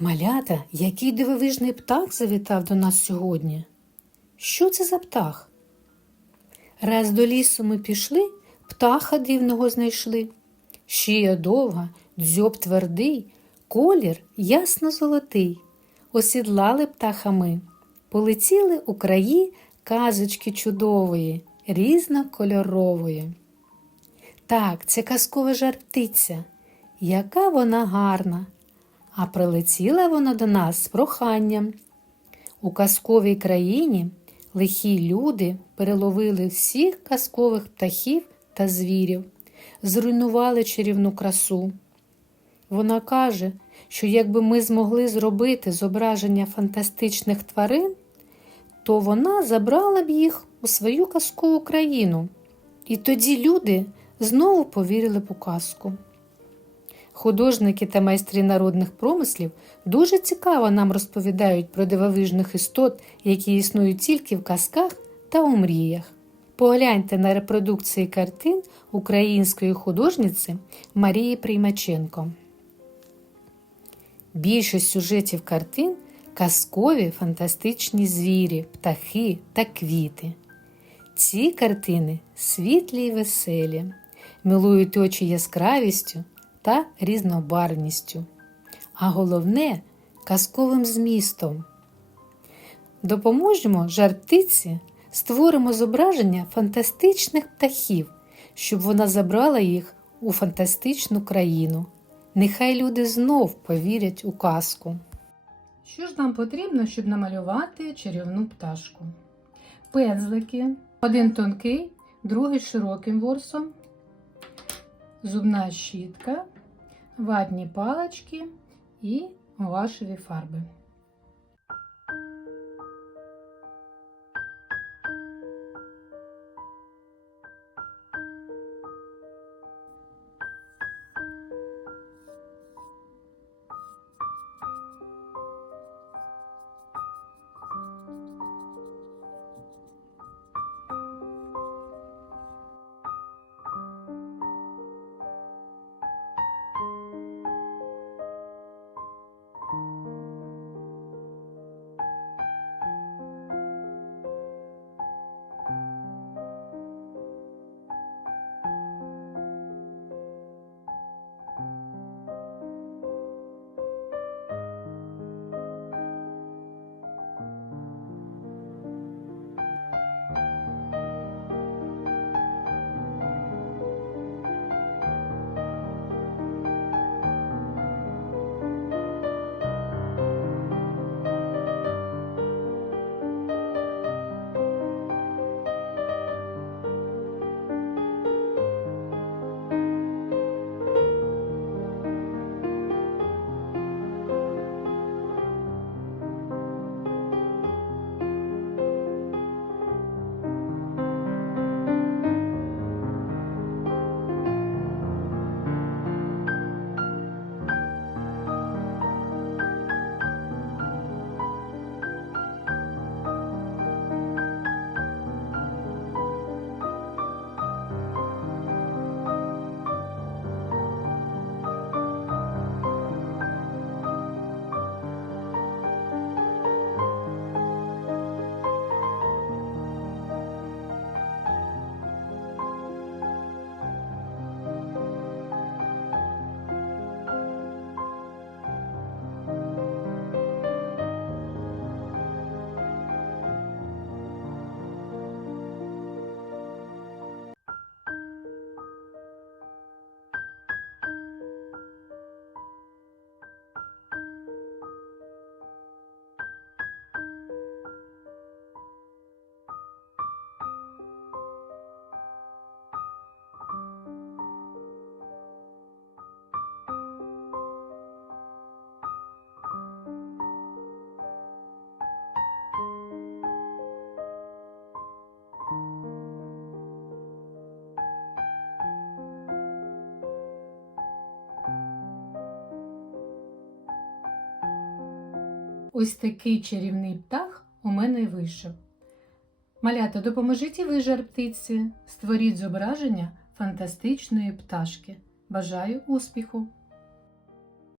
Малята, який дивовижний птах завітав до нас сьогодні? Що це за птах? Раз до лісу ми пішли, птаха дивного знайшли. Шия довга, дзьоб твердий, колір ясно золотий. Осідлали птаха ми, полетіли у краї казочки чудової, різнокольорової. Так, це казкова жар птиця. Яка вона гарна. А прилетіла вона до нас з проханням. У казковій країні лихі люди переловили всіх казкових птахів та звірів, зруйнували чарівну красу. Вона каже, що якби ми змогли зробити зображення фантастичних тварин, то вона забрала б їх у свою казкову країну. І тоді люди знову повірили б казку. Художники та майстри народних промислів дуже цікаво нам розповідають про дивовижних істот, які існують тільки в казках та у мріях. Погляньте на репродукції картин української художниці Марії Приймаченко. Більшість сюжетів картин казкові фантастичні звірі, птахи та квіти. Ці картини світлі й веселі, милують очі яскравістю та різнобарвністю, а головне казковим змістом. Допоможемо жартиці, створимо зображення фантастичних птахів, щоб вона забрала їх у фантастичну країну. Нехай люди знов повірять у казку. Що ж нам потрібно, щоб намалювати чарівну пташку? Пензлики, один тонкий, другий широким ворсом, зубна щітка, ватні палички і гуашеві фарби. Ось такий чарівний птах у мене вийшов. Малята, допоможіть і ви жар птиці, створіть зображення фантастичної пташки. Бажаю успіху!